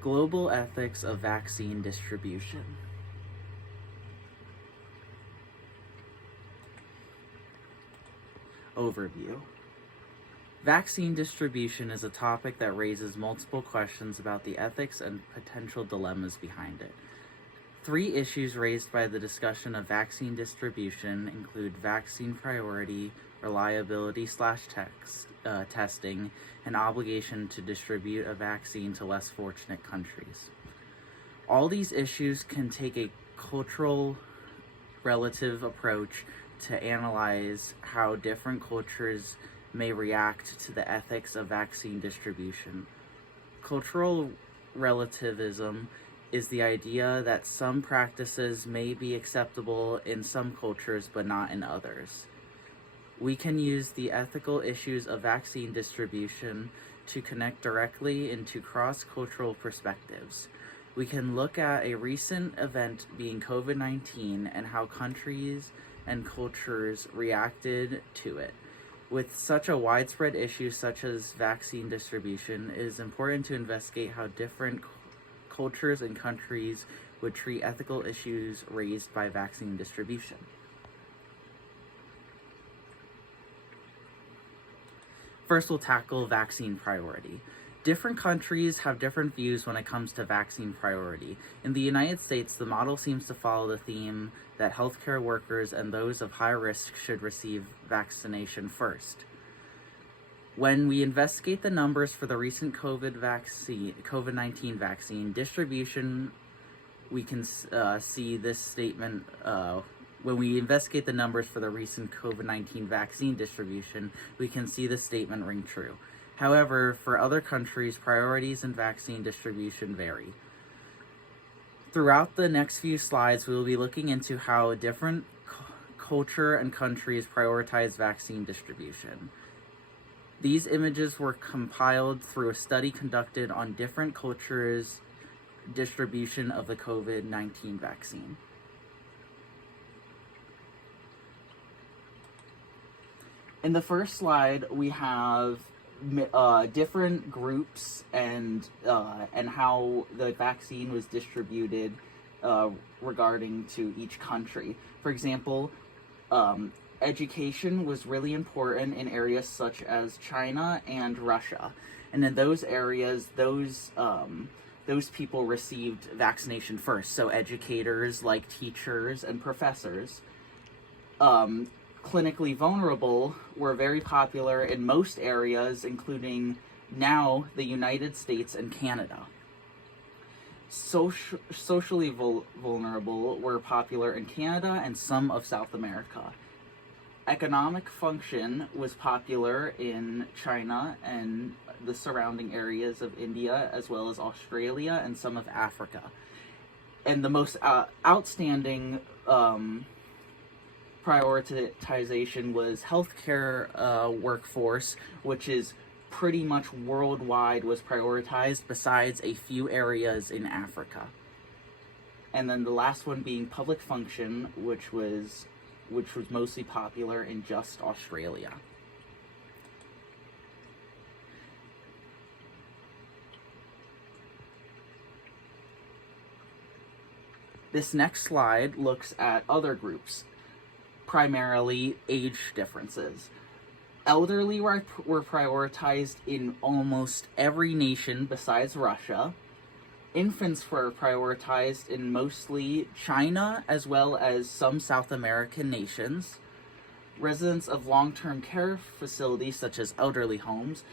Global ethics of vaccine distribution. Overview. Vaccine distribution is a topic that raises multiple questions about the ethics and potential dilemmas behind it. Three issues raised by the discussion of vaccine distribution include vaccine priority, reliability/testing, and obligation to distribute a vaccine to less fortunate countries. All these issues can take a cultural relative approach to analyze how different cultures may react to the ethics of vaccine distribution. Cultural relativism is the idea that some practices may be acceptable in some cultures but not in others. We can use the ethical issues of vaccine distribution to connect directly into cross-cultural perspectives. We can look at a recent event being COVID-19 and how countries and cultures reacted to it. With such a widespread issue such as vaccine distribution, it is important to investigate how different cultures and countries would treat ethical issues raised by vaccine distribution. First, we'll tackle vaccine priority. Different countries have different views when it comes to vaccine priority. In the United States, the model seems to follow the theme that healthcare workers and those of high risk should receive vaccination first. When we investigate the numbers for the recent COVID-19 vaccine distribution, we can see this statement. When we investigate the numbers for the recent COVID-19 vaccine distribution, we can see this statement ring true. However, for other countries, priorities in vaccine distribution vary. Throughout the next few slides, we will be looking into how different culture and countries prioritize vaccine distribution. These images were compiled through a study conducted on different cultures' distribution of the COVID-19 vaccine. In the first slide, we have different groups and how the vaccine was distributed regarding to each country. For example, education was really important in areas such as China and Russia, and in those areas, those people received vaccination first. So educators, like teachers and professors. Clinically vulnerable were very popular in most areas, including now the United States and Canada. Socially vulnerable were popular in Canada and some of South America. Economic function was popular in China and the surrounding areas of India, as well as Australia and some of Africa. And the most outstanding prioritization was healthcare workforce, which is pretty much worldwide, was prioritized besides a few areas in Africa. And then the last one being public function, which was mostly popular in just Australia. This next slide looks at other groups, primarily age differences. Elderly were prioritized in almost every nation besides Russia. Infants were prioritized in mostly China as well as some South American nations. Residents of long-term care facilities such as elderly homes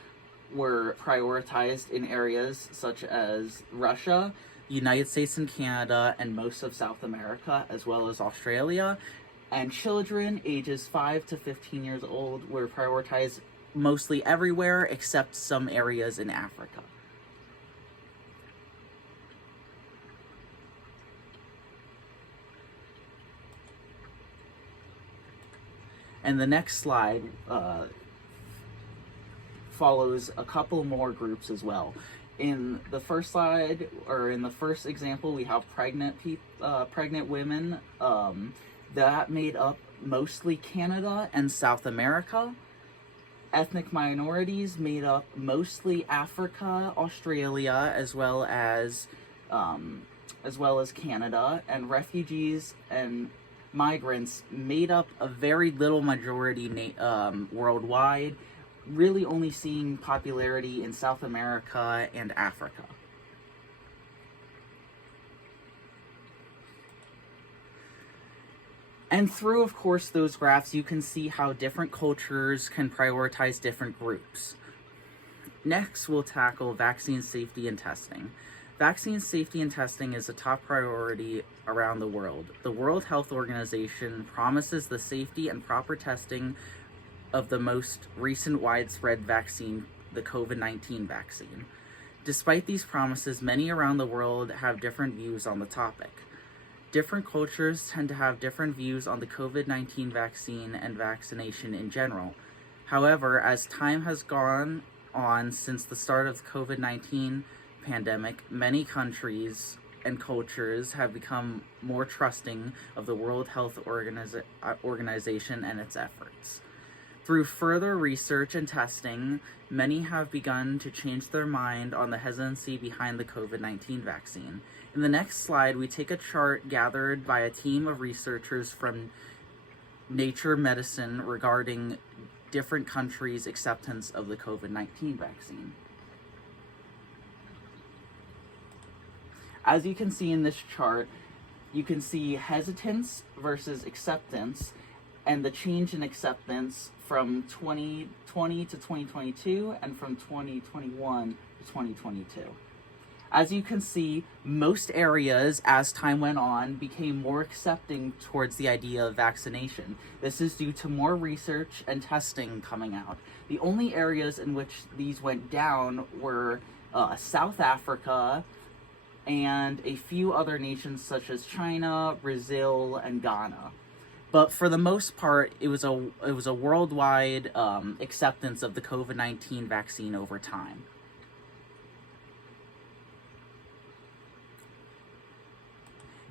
were prioritized in areas such as Russia, United States and Canada, and most of South America, as well as Australia. And children ages 5 to 15 years old were prioritized mostly everywhere except some areas in Africa. And the next slide follows a couple more groups as well. In the first slide, or in the first example, we have pregnant women. That made up mostly Canada and South America. ethnic minorities made up mostly Africa, Australia, as well as Canada, and refugees and migrants made up a very little majority worldwide, really only seeing popularity in South America and Africa. And through, of course, those graphs, you can see how different cultures can prioritize different groups. Next, we'll tackle vaccine safety and testing. Vaccine safety and testing is a top priority around the world. The World Health Organization promises the safety and proper testing of the most recent widespread vaccine, the COVID-19 vaccine. Despite these promises, many around the world have different views on the topic. Different cultures tend to have different views on the COVID-19 vaccine and vaccination in general. However, as time has gone on since the start of the COVID-19 pandemic, many countries and cultures have become more trusting of the World Health Organization and its efforts. Through further research and testing, many have begun to change their mind on the hesitancy behind the COVID-19 vaccine. In the next slide, we take a chart gathered by a team of researchers from Nature Medicine regarding different countries' acceptance of the COVID-19 vaccine. As you can see in this chart, you can see hesitance versus acceptance, and the change in acceptance from 2020 to 2022 and from 2021 to 2022. As you can see, most areas, as time went on, became more accepting towards the idea of vaccination. This is due to more research and testing coming out. The only areas in which these went down were South Africa and a few other nations such as China, Brazil, and Ghana. But for the most part, it was a worldwide acceptance of the COVID-19 vaccine over time.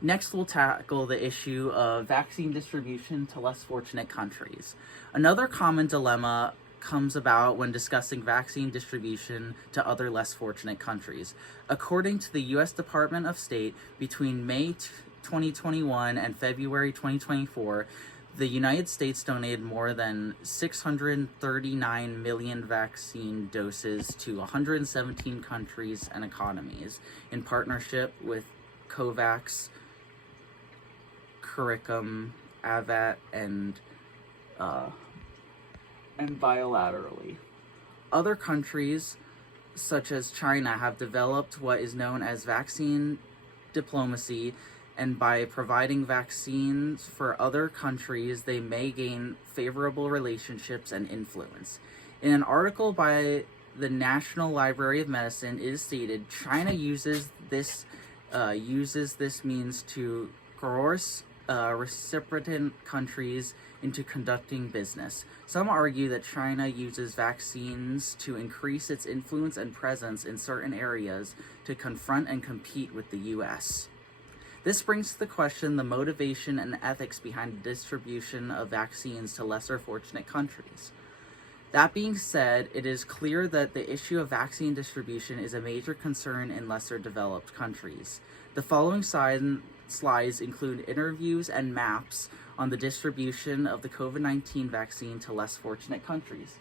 Next, we'll tackle the issue of vaccine distribution to less fortunate countries. Another common dilemma comes about when discussing vaccine distribution to other less fortunate countries. According to the U.S. Department of State, between May 2021 and February 2024, the United States donated more than 639 million vaccine doses to 117 countries and economies in partnership with COVAX, CARICOM, AVAT, and bilaterally. Other countries, such as China, have developed what is known as vaccine diplomacy, and by providing vaccines for other countries, they may gain favorable relationships and influence. In an article by the National Library of Medicine, it is stated China uses this means to coerce recipient countries into conducting business. Some argue that China uses vaccines to increase its influence and presence in certain areas to confront and compete with the U.S. This brings to the question the motivation and ethics behind the distribution of vaccines to lesser fortunate countries. That being said, it is clear that the issue of vaccine distribution is a major concern in lesser developed countries. The following slides include interviews and maps on the distribution of the COVID-19 vaccine to less fortunate countries.